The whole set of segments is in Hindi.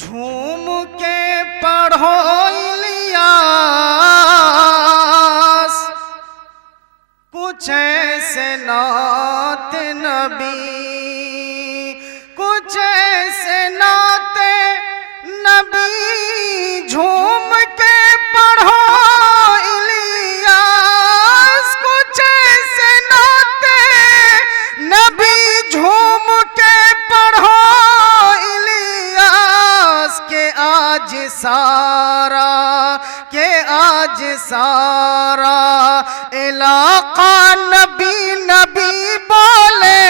झूम के पढ़ो इलियास, कुछ ऐसे नात नबी, कुछ ऐसे नाते नबी। झूम के पढ़ो इलियास, कुछ ऐसे नाते नबी। झूम के पढ़ो इलियास के आज सारा इलाका नबी नबी बोले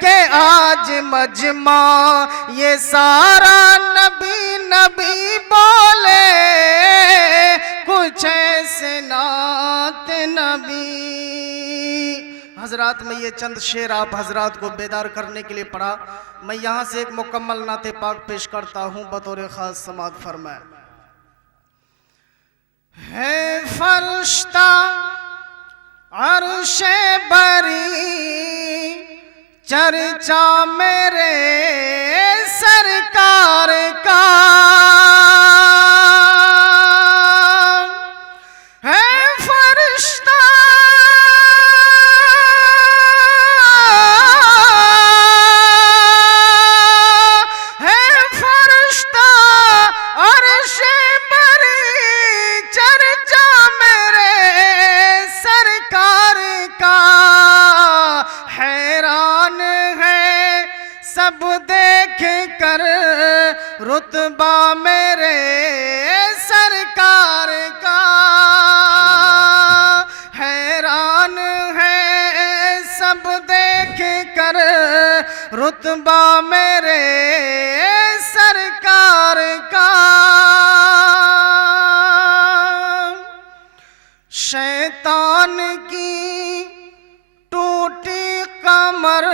के आज मजमा ये सारा नबी नबी बोले, कुछ ऐसे नात नबी। हजरात में ये चंद शेर आप हजरात को बेदार करने के लिए पढ़ा। मैं यहाँ से एक मुकम्मल नाते पाक पेश करता हूँ बतौर खास समात फरमाए। है फरिश्ता अर्शे बरी, चर्चा मेरे सरकार का। है फरिश्ता अर्शे बरी, चर्चा मेरे सरकार का। हैरान है सब देख कर रुतबा मेरे सरकार का। हैरान है सब देख कर रुतबा मेरे सरकार का। शैतान की टूटी कमर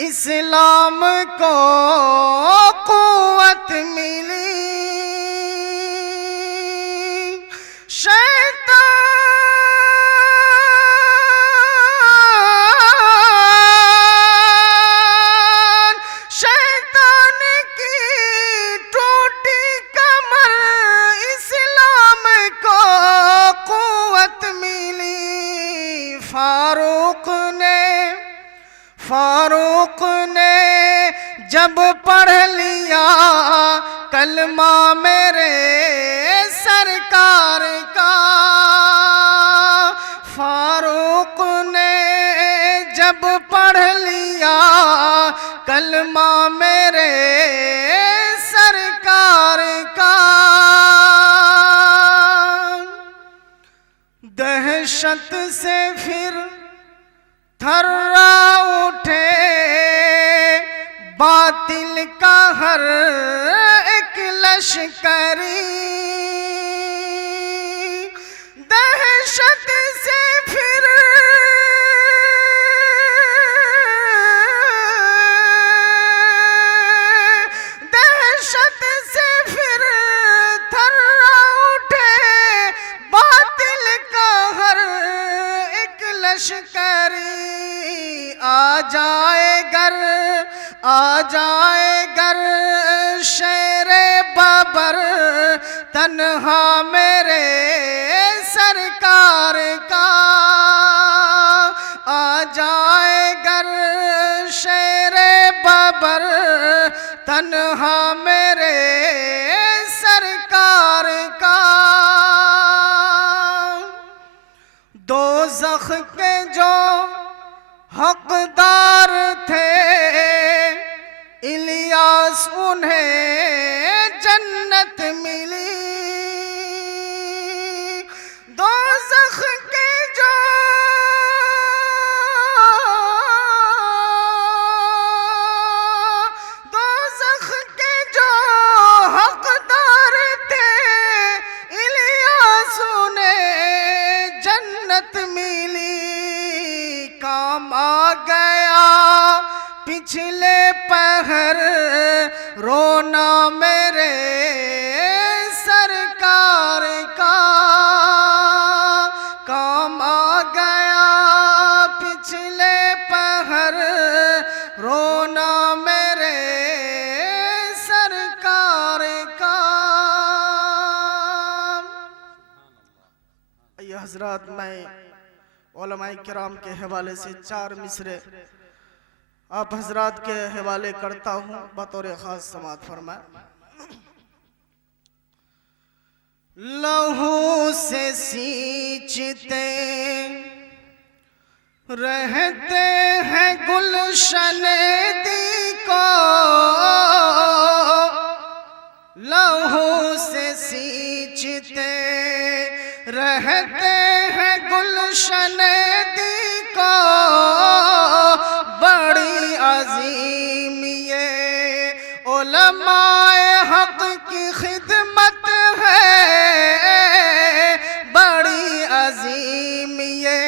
इस्लाम को कुव्वत मिली। शैतान की टूटी कमर इस्लाम को कुव्वत मिली। फारूक ने जब पढ़ लिया कलमा मेरे सरकार का। फारूक ने जब पढ़ लिया कलमा मेरे सरकार का। दहशत से फिर थर्रा उठे बातिल का हर एक लश्करी। दहशत से फिर थर्रा उठे बातिल का हर एक लश्करी। आ जाए गर शेरे बाबर तन्हा मेरे सरकार का। आ जाए गर शेरे बाबर तन्हा मेरे सरकार का। दोज़ख के जो हकदार थे इलियास उन्हें जन्नत मिली। दोज़ख के जो हकदार थे इलियास उन्हें जन्नत मिली। काम आ गया पिछले पहर रोना मेरे सरकार का। काम आ गया पिछले पहर रोना मेरे हजरात, मैं उलमाए किराम के हवाले से 4 मिसरे आप हजरात के हवाले करता हूँ, बतौर खास समात फरमाए। लहू से सींचते रहते हैं गुलशन दी को, लहू से सींचते रहते हैं गुलशन दी को। बड़ी अजीम ये उलमाए हक की खिदमत है, बड़ी अजीम ये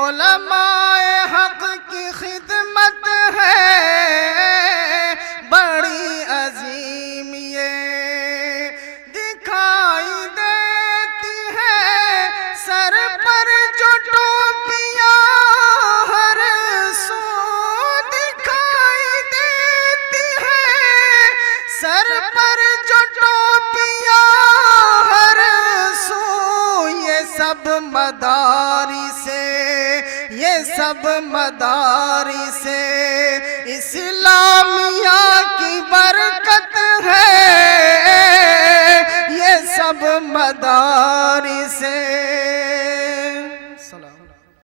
उलमाए हक की खिदमत है, बड़ी अजीम ये दिखाई देती है सर पर जो टोपियां हर सू, दिखाई देती है सर पर जो टोपियां हर सू। ये सब मदारी से, ये सब मदारी से इस्लामिया की बरकत है, ये सब मदारी से